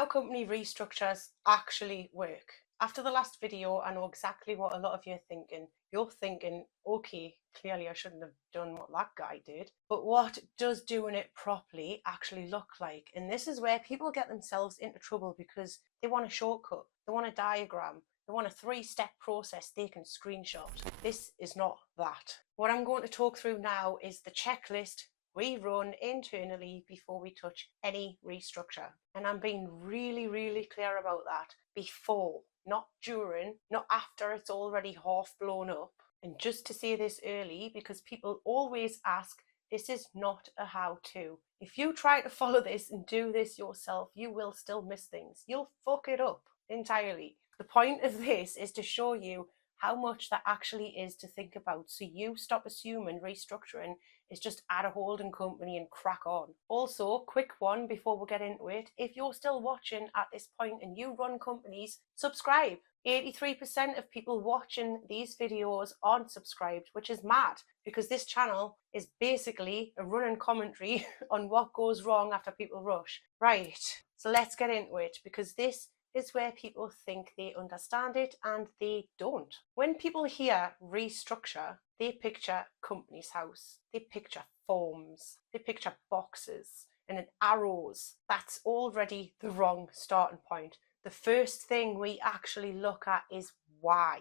how company restructures actually work. After the last video, I know exactly what a lot of you are thinking. You're thinking, okay, clearly I shouldn't have done what that guy did. But what does doing it properly actually look like? And this is where people get themselves into trouble because they want a shortcut, they want a diagram, they want a 3-step process they can screenshot. This is not that. What I'm going to talk through now is the checklist we run internally before we touch any restructure. And I'm being really, really clear about that. Before, not during, not after it's already half blown up. And just to say this early, because people always ask, this is not a how-to. If you try to follow this and do this yourself, you will still miss things. You'll fuck it up entirely. The point of this is to show you how much that actually is to think about, so you stop assuming restructuring is just add a holding company and crack on. Also, quick one before we get into it, if you're still watching at this point and you run companies, subscribe. 83% of people watching these videos aren't subscribed, which is mad because this channel is basically a running commentary on what goes wrong after people rush. Right, so let's get into it, because this is where people think they understand it and they don't. When people hear restructure, they picture company's house, they picture forms, they picture boxes and then arrows. That's already the wrong starting point. The first thing we actually look at is why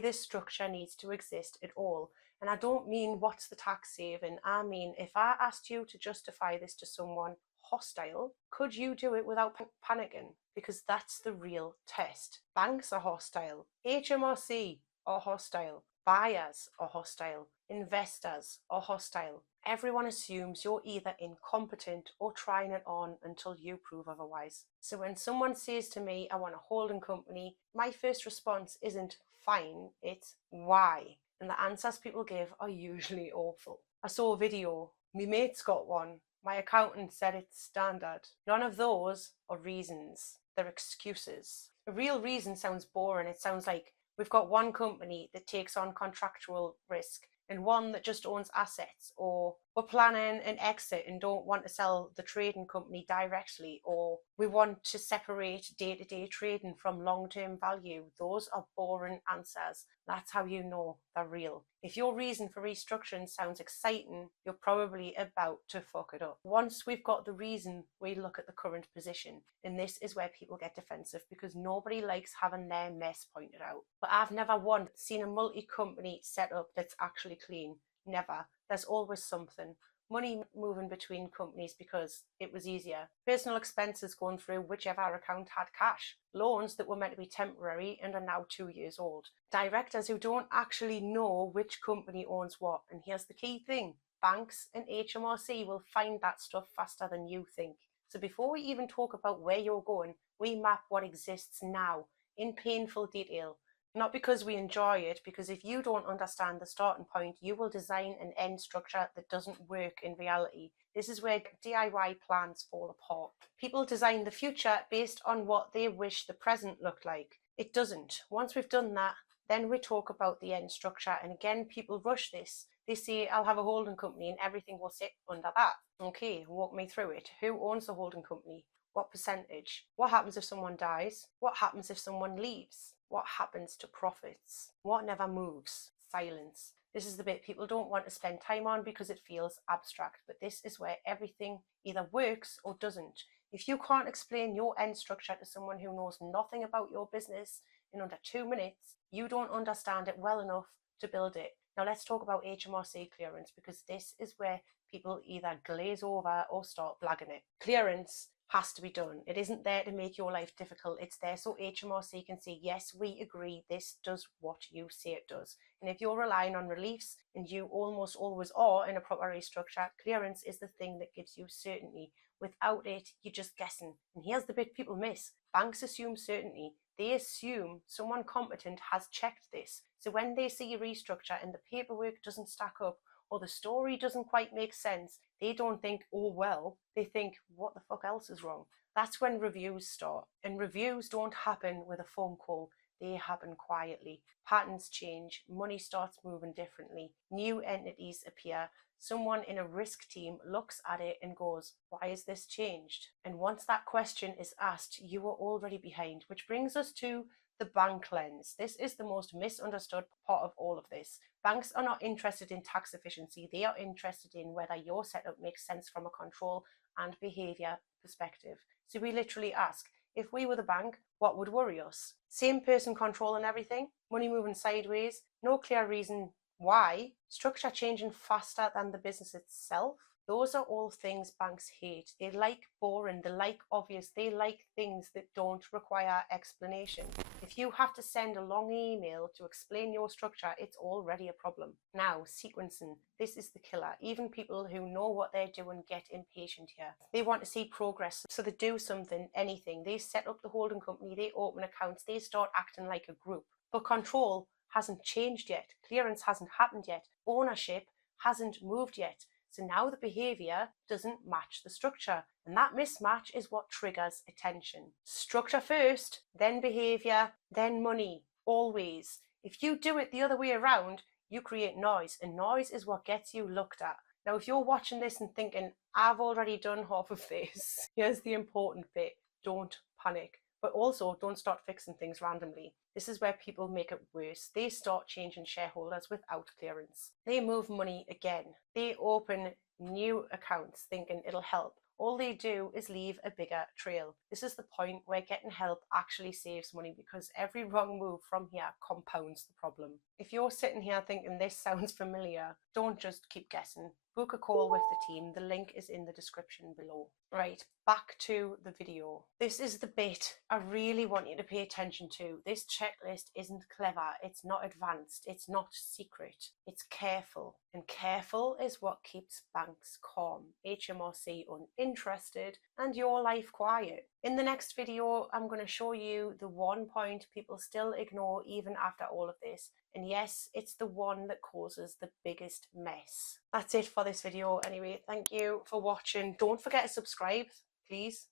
this structure needs to exist at all. And I don't mean what's the tax saving, I mean if I asked you to justify this to someone hostile, could you do it without panicking? Because that's the real test. Banks are hostile, HMRC are hostile, buyers are hostile, investors are hostile. Everyone assumes you're either incompetent or trying it on until you prove otherwise. So when someone says to me, I want a holding company, my first response isn't fine, it's why. And the answers people give are usually awful. I saw a video, my mate's got one, my accountant said it's standard. None of those are reasons, they're excuses. A real reason sounds boring. It sounds like we've got one company that takes on contractual risk and one that just owns assets, or we're planning an exit and don't want to sell the trading company directly, or we want to separate day-to-day trading from long-term value. Those are boring answers. That's how you know they're real. If your reason for restructuring sounds exciting, you're probably about to fuck it up. Once we've got the reason, we look at the current position. And this is where people get defensive because nobody likes having their mess pointed out. But I've never once seen a multi-company set up that's actually clean. Never. There's always something. Money moving between companies because it was easier. Personal expenses going through whichever account had cash. Loans that were meant to be temporary and are now 2 years old. Directors who don't actually know which company owns what. And here's the key thing. Banks and HMRC will find that stuff faster than you think. So before we even talk about where you're going, we map what exists now in painful detail. Not because we enjoy it, because if you don't understand the starting point, you will design an end structure that doesn't work in reality. This is where DIY plans fall apart. People design the future based on what they wish the present looked like. It doesn't. Once we've done that, then we talk about the end structure. And again, people rush this. They say, I'll have a holding company and everything will sit under that. Okay, walk me through it. Who owns the holding company? What percentage? What happens if someone dies? What happens if someone leaves? What happens to profits? What never moves? Silence. This is the bit people don't want to spend time on because it feels abstract, but this is where everything either works or doesn't. If you can't explain your end structure to someone who knows nothing about your business in under 2 minutes, you don't understand it well enough to build it. Now let's talk about HMRC clearance, because this is where people either glaze over or start blagging it. Clearance has to be done. It isn't there to make your life difficult. It's there so HMRC can say, yes, we agree, this does what you say it does. And if you're relying on reliefs, and you almost always are in a proper restructure, clearance is the thing that gives you certainty. Without it, you're just guessing. And here's the bit people miss. Banks assume certainty. They assume someone competent has checked this. So when they see a restructure and the paperwork doesn't stack up, or the story doesn't quite make sense, they don't think, oh well, they think, what the fuck else is wrong? That's when reviews start. And reviews don't happen with a phone call. they happen quietly. Patterns change, money starts moving differently, new entities appear. Someone in a risk team looks at it and goes, why is this changed? And once that question is asked, you are already behind, which brings us to the bank lens. This is the most misunderstood part of all of this. Banks are not interested in tax efficiency. They are interested in whether your setup makes sense from a control and behavior perspective. So we literally ask, if we were the bank, what would worry us? Same person controlling everything, money moving sideways, no clear reason why, structure changing faster than the business itself. Those are all things banks hate. They like boring, they like obvious, they like things that don't require explanation. If you have to send a long email to explain your structure, it's already a problem. Now, sequencing. This is the killer. Even people who know what they're doing get impatient here. They want to see progress, so they do something, anything. They set up the holding company, they open accounts, they start acting like a group. But control hasn't changed yet. Clearance hasn't happened yet. Ownership hasn't moved yet. So now the behavior doesn't match the structure. And that mismatch is what triggers attention. Structure first, then behavior, then money. Always. If you do it the other way around, you create noise. And noise is what gets you looked at. Now, if you're watching this and thinking, I've already done half of this, here's the important bit. Don't panic. But also, don't start fixing things randomly. This is where people make it worse. They start changing shareholders without clearance. They move money again. They open new accounts thinking it'll help. All they do is leave a bigger trail. This is the point where getting help actually saves money, because every wrong move from here compounds the problem. If you're sitting here thinking this sounds familiar, don't just keep guessing. Book a call with the team. The link is in the description below. Right, back to the video. This is the bit I really want you to pay attention to. This checklist isn't clever, it's not advanced, it's not secret, it's careful. And careful is what keeps banks calm, HMRC uninterested, and your life quiet. In the next video, I'm going to show you the one point people still ignore even after all of this. And yes, it's the one that causes the biggest mess. That's it for this video anyway. Thank you for watching. Don't forget to subscribe, please.